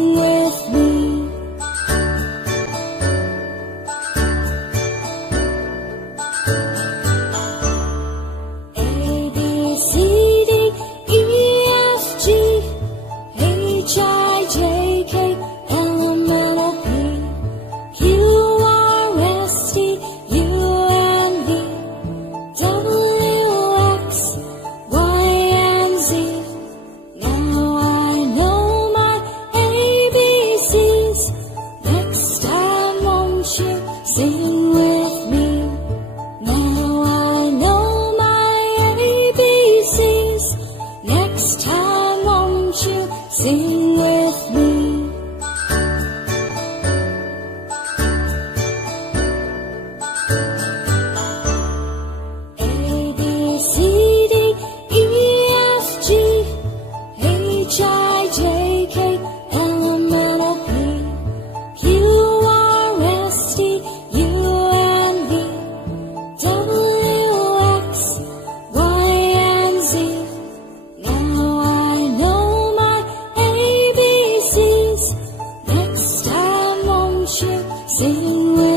Sing with me. A, B, C, D, E, F, G, H, I, J, K, L, M, N, O, P, Q, R, S, T, U, and V, W, X, Y, and Z. Now I know my ABCs. Next time won't you sing with me? Now I know my ABCs. Next time won't you sing with me? A, B, C, D, E, F, G, H, I, J, K, L, M, N, O, P, Q, R, S, T, U, and V, W, X, Y, and Z. Now I know my ABCs. Next time won't you sing with me?